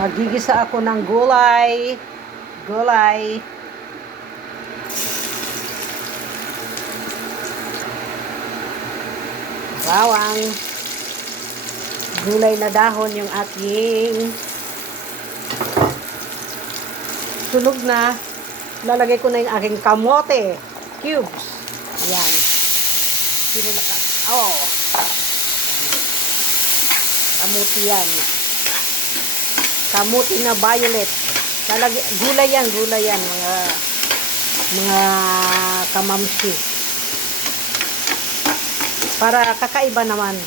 Magigisa ako ng gulay. Bawang. Gulay na dahon yung aking sunog na. Lalagay ko na yung aking kamote cubes. Ayan. Kamuti yan. Kamuti na violet. Gulay yan, mga kamamsi. Para kakaiba naman.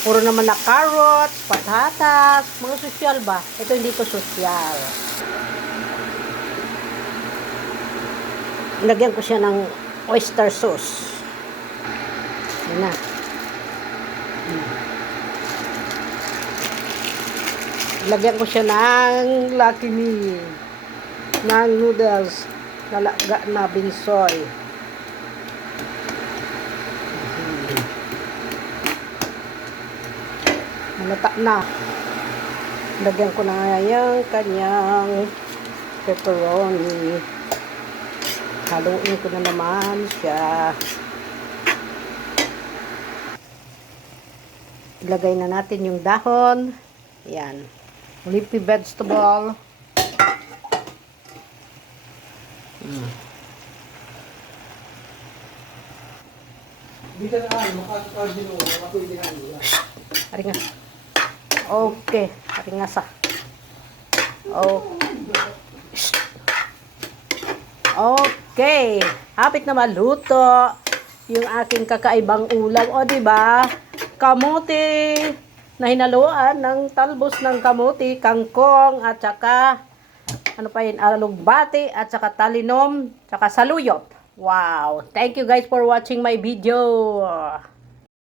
Puro naman na carrots, patatas, mga sosyal ba? Ito hindi ko sosyal. Lagyan ko siya ng oyster sauce. Yan na. Lagyan ko siya ng Lucky Me. Ng noodles na binsoy. Malata na. Lagyan ko na yung kanyang pepperoni. Haluin ko na naman siya. Ilagay na natin yung dahon. Yan. Leafy vegetable. Ari nga. Okay. Ari nga sa. Okay. Hapit na maluto yung aking kakaibang ulam. O, diba? Kamote na hinaluan ng talbos ng kamote, kangkong, at saka ano pa yun, alugbati, at saka talinom, saka saluyot. Wow! Thank you guys for watching my video.